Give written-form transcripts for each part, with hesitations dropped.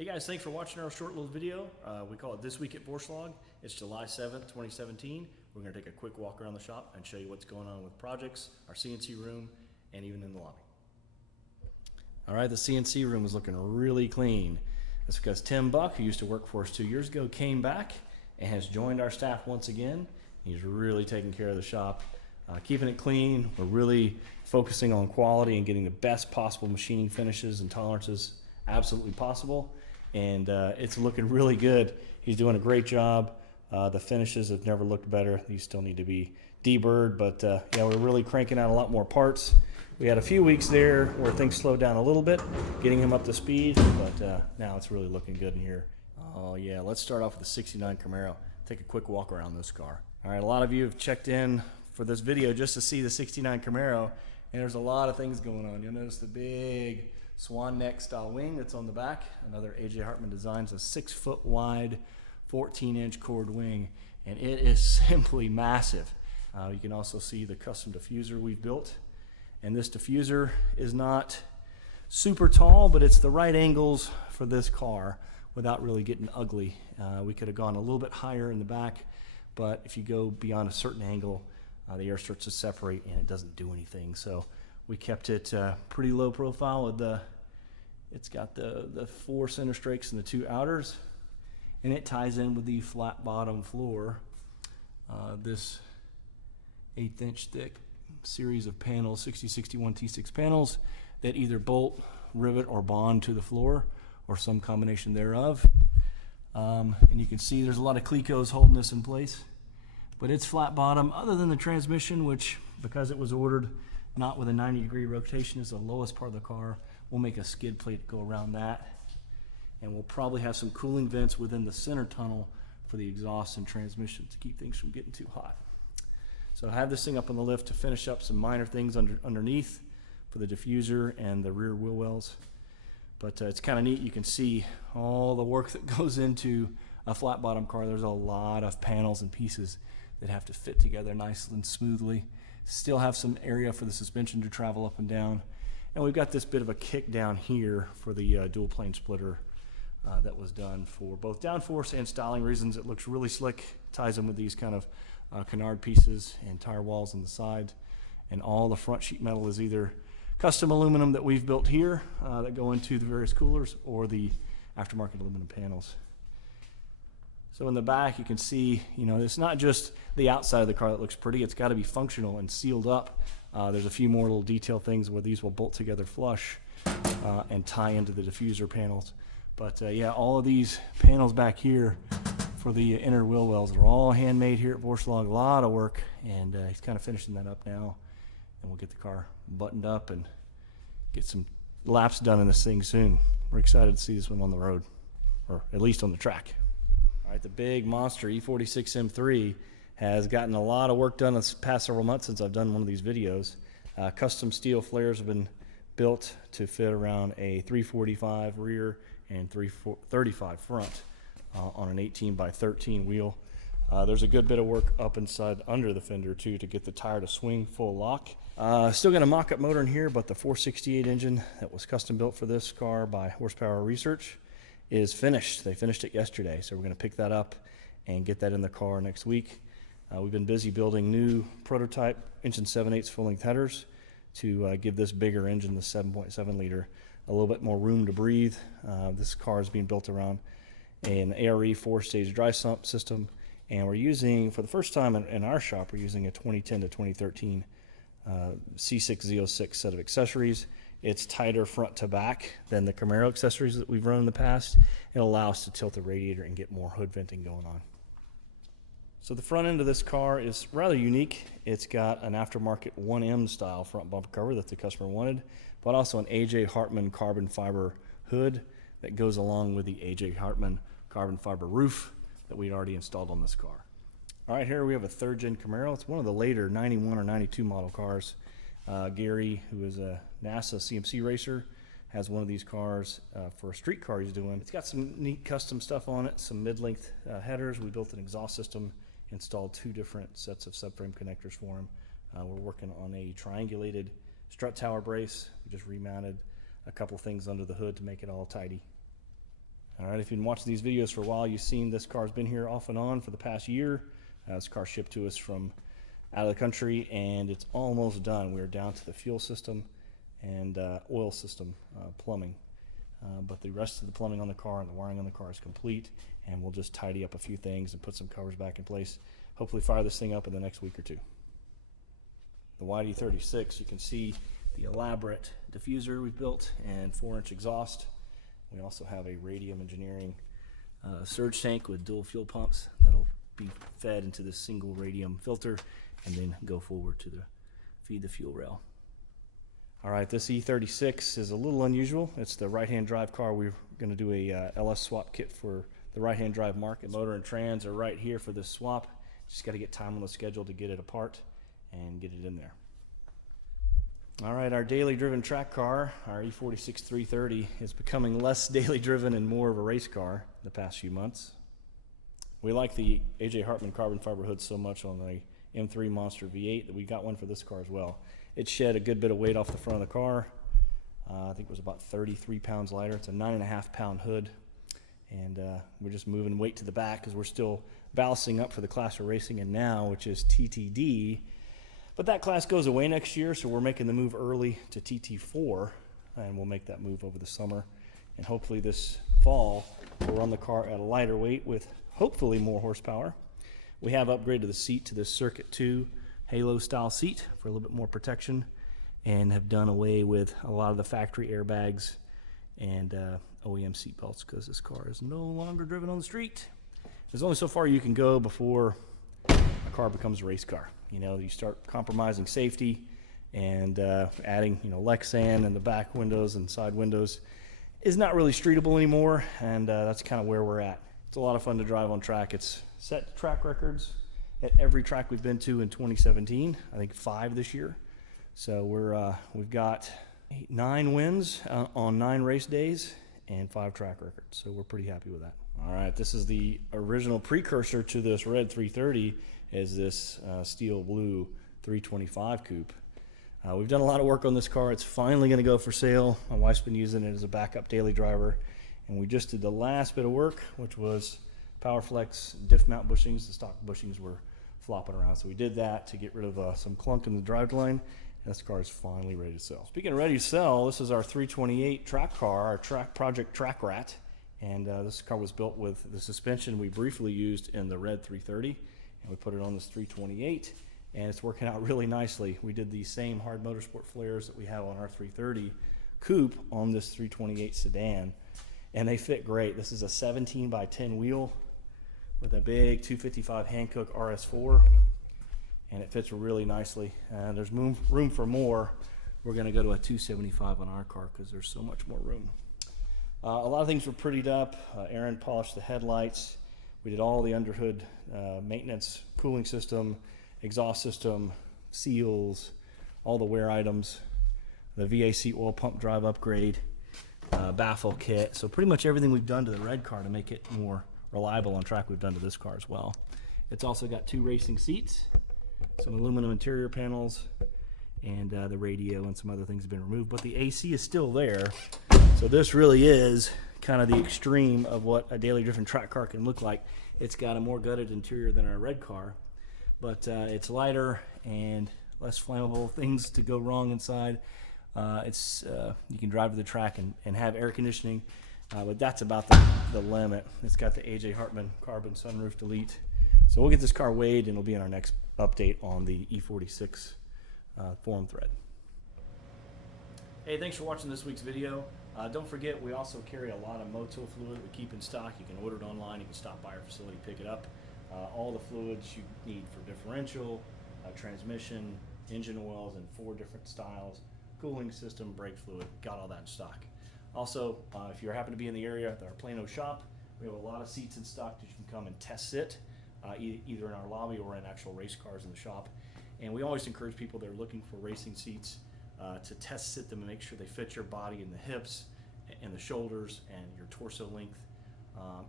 Hey guys, thanks for watching our short little video. We call it This Week at Vorshlag. It's July 7th, 2017. We're going to take a quick walk around the shop and show you what's going on with projects, our CNC room, and even in the lobby. All right, the CNC room is looking really clean. That's because Tim Buck, who used to work for us 2 years ago, came back and has joined our staff once again. He's really taking care of the shop, keeping it clean. We're really focusing on quality and getting the best possible machining finishes and tolerances absolutely possible. And it's looking really good. He's doing a great job. The finishes have never looked better. These still need to be deburred, but yeah, we're really cranking out a lot more parts. We had a few weeks there where things slowed down a little bit, getting him up to speed, but now it's really looking good in here. Oh yeah, let's start off with the 69 Camaro. Take a quick walk around this car. All right, a lot of you have checked in for this video just to see the 69 Camaro, and there's a lot of things going on. You'll notice the big swan neck style wing that's on the back. Another A.J. Hartman designs, a 6 foot wide, 14-inch cord wing, and it is simply massive. You can also see the custom diffuser we've built, and this diffuser is not super tall, but it's the right angles for this car without really getting ugly. We could have gone a little bit higher in the back, but if you go beyond a certain angle, the air starts to separate and it doesn't do anything. So we kept it pretty low profile with it's got the 4 center strakes and the 2 outers, and it ties in with the flat bottom floor. This 1/8 inch thick series of panels, 6061 T6 panels that either bolt, rivet, or bond to the floor, or some combination thereof. And you can see there's a lot of Clecos holding this in place, but it's flat bottom other than the transmission, which, because it was ordered not with a 90-degree rotation, is the lowest part of the car. We'll make a skid plate go around that, and we'll probably have some cooling vents within the center tunnel for the exhaust and transmission to keep things from getting too hot. So I have this thing up on the lift to finish up some minor things underneath for the diffuser and the rear wheel wells. But it's kind of neat. You can see all the work that goes into a flat bottom car. There's a lot of panels and pieces that have to fit together nicely and smoothly. Still have some area for the suspension to travel up and down. And we've got this bit of a kick down here for the dual plane splitter that was done for both downforce and styling reasons. It looks really slick, ties in with these kind of canard pieces and tire walls on the side. And all the front sheet metal is either custom aluminum that we've built here that go into the various coolers, or the aftermarket aluminum panels. So in the back, you can see, it's not just the outside of the car that looks pretty. It's got to be functional and sealed up. There's a few more little detail things where these will bolt together flush and tie into the diffuser panels. But yeah, all of these panels back here for the inner wheel wells are all handmade here at Vorshlag. A lot of work, and he's kind of finishing that up now. And we'll get the car buttoned up and get some laps done in this thing soon. We're excited to see this one on the road, or at least on the track. All right, the big monster E46 M3 has gotten a lot of work done in the past several months since I've done one of these videos. Custom steel flares have been built to fit around a 345 rear and 335 front on an 18 by 13 wheel. There's a good bit of work up inside under the fender too to get the tire to swing full lock. Still got a mock-up motor in here, but the 468 engine that was custom built for this car by Horsepower Research is finished. They finished it yesterday, so we're going to pick that up and get that in the car next week. We've been busy building new prototype engine 7/8 full-length headers to give this bigger engine, the 7.7 liter, a little bit more room to breathe. This car is being built around an ARE 4-stage dry sump system, and we're using, for the first time in our shop, we're using a 2010 to 2013 C6Z06 set of accessories. It's tighter front to back than the Camaro accessories that we've run in the past. It'll allow us to tilt the radiator and get more hood venting going on. So the front end of this car is rather unique. It's got an aftermarket 1M style front bumper cover that the customer wanted, but also an A.J. Hartman carbon fiber hood that goes along with the A.J. Hartman carbon fiber roof that we'd already installed on this car. All right, here we have a 3rd gen Camaro. It's one of the later 91 or 92 model cars. Gary, who is a NASA CMC racer, has one of these cars for a street car he's doing. It's got some neat custom stuff on it, some mid-length headers. We built an exhaust system, installed 2 different sets of subframe connectors for him. We're working on a triangulated strut tower brace. We just remounted a couple things under the hood to make it all tidy. All right, if you've been watching these videos for a while, you've seen this car's been here off and on for the past year. This car shipped to us from out of the country, and it's almost done. We're down to the fuel system and oil system, plumbing. But the rest of the plumbing on the car and the wiring on the car is complete, and we'll just tidy up a few things and put some covers back in place. Hopefully fire this thing up in the next week or two. The E36, you can see the elaborate diffuser we built and 4-inch exhaust. We also have a Radium Engineering surge tank with dual fuel pumps that'll be fed into this single radium filter and then go forward to feed the fuel rail. All right, this E36 is a little unusual. It's the right-hand drive car. We're going to do a LS swap kit for the right-hand drive market. Motor and trans are right here for this swap. Just got to get time on the schedule to get it apart and get it in there. All right, our daily driven track car, our E46 330, is becoming less daily driven and more of a race car the past few months. We like the A.J. Hartman carbon fiber hood so much on the M3 Monster V8 that we got one for this car as well. It shed a good bit of weight off the front of the car. I think it was about 33 pounds lighter. It's a 9.5 pound hood, and we're just moving weight to the back because we're still ballasting up for the class we're racing in now, which is TTD. But that class goes away next year, so we're making the move early to TT4, and we'll make that move over the summer. And hopefully this fall, we'll run the car at a lighter weight with hopefully more horsepower. We have upgraded the seat to this Circuit 2 Halo style seat for a little bit more protection, and have done away with a lot of the factory airbags and OEM seat belts because this car is no longer driven on the street. There's only so far you can go before a car becomes a race car. You know, you start compromising safety and adding, Lexan in the back windows and side windows is not really streetable anymore, and that's kind of where we're at. It's a lot of fun to drive on track. It's set track records at every track we've been to in 2017. I think 5 this year. So we've got 9 wins on 9 race days and 5 track records. So we're pretty happy with that. All right, this is the original precursor to this red 330. Is this steel blue 325 coupe. We've done a lot of work on this car. It's finally going to go for sale. My wife's been using it as a backup daily driver, and we just did the last bit of work, which was PowerFlex diff mount bushings. The stock bushings were flopping around, so we did that to get rid of some clunk in the driveline, and this car is finally ready to sell. Speaking of ready to sell, this is our 328 track car, our Project Track Rat, and this car was built with the suspension we briefly used in the red 330. And we put it on this 328, and it's working out really nicely. We did the same hard motorsport flares that we have on our 330 coupe on this 328 sedan, and they fit great. This is a 17 by 10 wheel with a big 255 Hankook RS4, and it fits really nicely. There's room for more. We're going to go to a 275 on our car because there's so much more room. A lot of things were prettied up. Aaron polished the headlights. We did all the underhood maintenance, cooling system, exhaust system, seals, all the wear items, the VAC oil pump drive upgrade, baffle kit. So pretty much everything we've done to the red car to make it more reliable on track we've done to this car as well. It's also got 2 racing seats, some aluminum interior panels, and the radio and some other things have been removed, but the AC is still there. So this really is kind of the extreme of what a daily driven track car can look like. It's got a more gutted interior than our red car, but it's lighter and less flammable, things to go wrong inside. You can drive to the track and have air conditioning, but that's about the limit. It's got the A.J. Hartman carbon sunroof delete. So we'll get this car weighed, and it'll be in our next update on the E46 forum thread. Hey, thanks for watching this week's video. Don't forget, we also carry a lot of motor fluid we keep in stock. You can order it online. You can stop by our facility, pick it up. All the fluids you need for differential, transmission, engine oils in 4 different styles, cooling system, brake fluid, got all that in stock. Also, if you happen to be in the area at our Plano shop, we have a lot of seats in stock that you can come and test sit, either in our lobby or in actual race cars in the shop. And we always encourage people that are looking for racing seats to test sit them and make sure they fit your body in the hips and the shoulders and your torso length,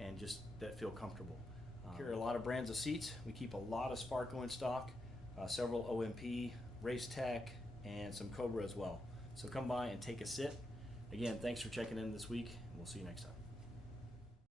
and just that feel comfortable. We carry a lot of brands of seats. We keep a lot of Sparco in stock, several OMP, Race Tech, and some Cobra as well. So come by and take a sit. Again, thanks for checking in this week, and we'll see you next time.